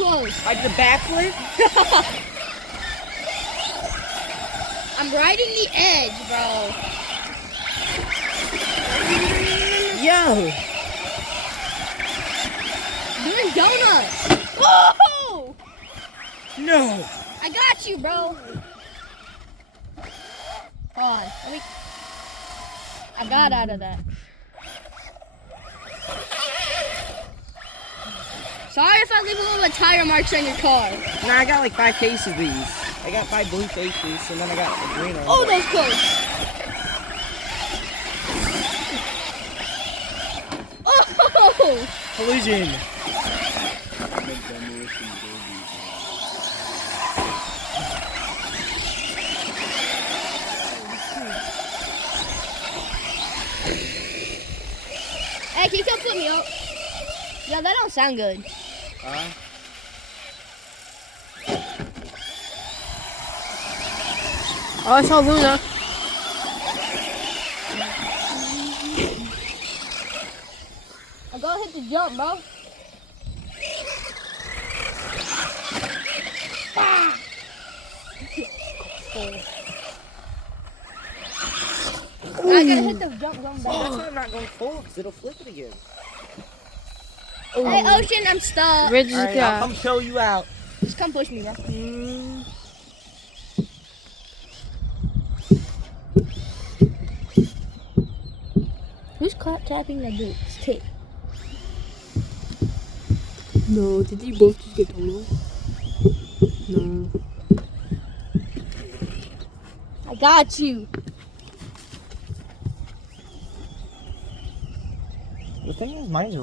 close. Like the backflip? I'm riding the edge, bro. Yo! Doing donuts. Whoa! No! I got you, bro. Hold on. I got out of that. Sorry if I leave a little bit tire marks on your car. Nah, I got like 5 cases of these. I got 5 blue cases, and then I got the green one. Oh, that was close. Oh! Collision! Hey, can you come flip me up? Yeah, that don't sound good. Oh, I saw Luna. I'm gonna hit the jump, bro. Ah! I gotta hit the jump going That's back. why I'm not going full, because it'll flip it again. Hey, Ocean, I'm stuck. Ridge is Alright, I'll come show you out. Just come push me, bro. Who's tapping the boots? Tape. No, did you both just get total? No. I got you. The thing is, mine's